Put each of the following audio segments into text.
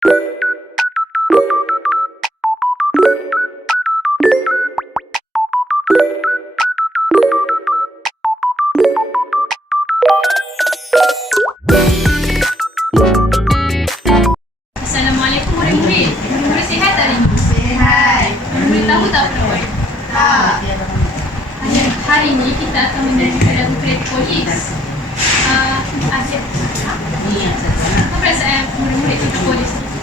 Assalamualaikum murid-murid. Murid sihat tak hari ni? Murid tahu tak apa nak buat? Tak. Hari, hari ni kita akan menyanyikan lagu kereta polis. Uh, asyik. Apa perasaan murid-murid kereta polis? Uh,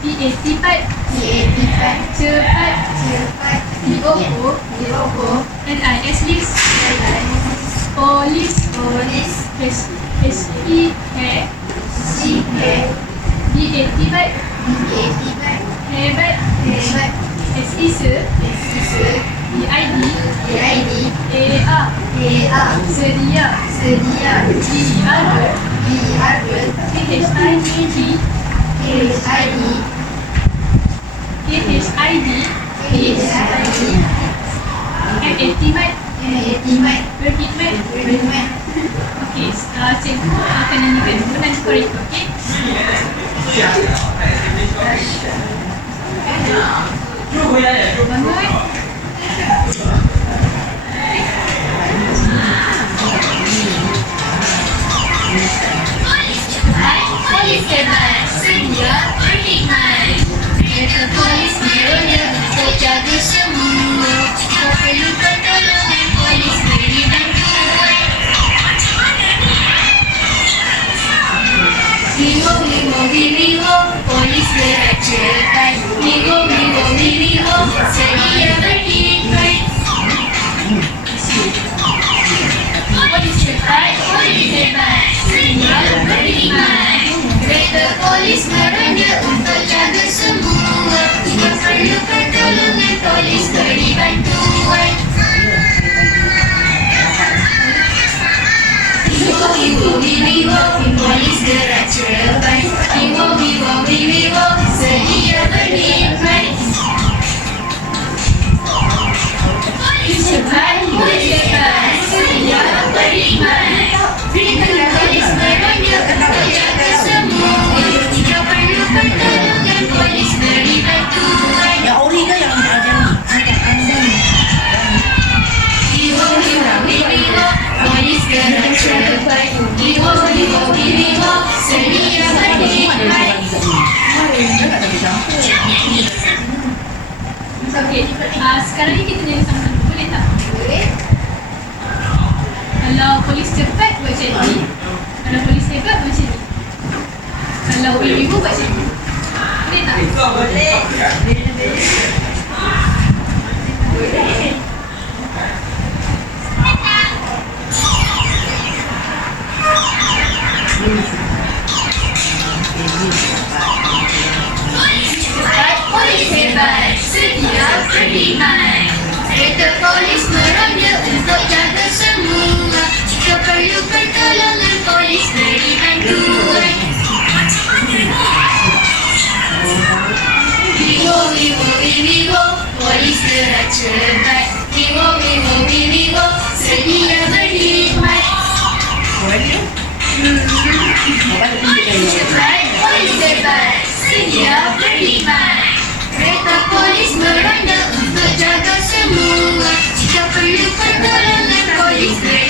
PAT part PAT Pak Cepat Cepat PO ku PO ke? NIS list LIS Polis Polis HE Hair CK BAT part BAT Pak Hebat Hebat SE Sir Siswa BID DID AR DA Sedia Sedia GER BR KHID HID estimate estimate recruitment recruitment okay uh, cikgu akan nyanyikan dulu dan korek okay Bangun. Minggu, sedia berkhidmat Polis cepat, macam ni. Kalau polis hebat buat macam ni. Kalau ibu buat macam ni. Boleh tak? Boleh Cepat polis hebat, sedia berkhidmat Kereta polis polis gerak cepat Wiwo, wiwo, wiwo, sedia berkhidmat Cepat polis hebat, sedia berkhidmat Kereta polis meronda untuk jaga semua Jika perlu pertolongan polis beri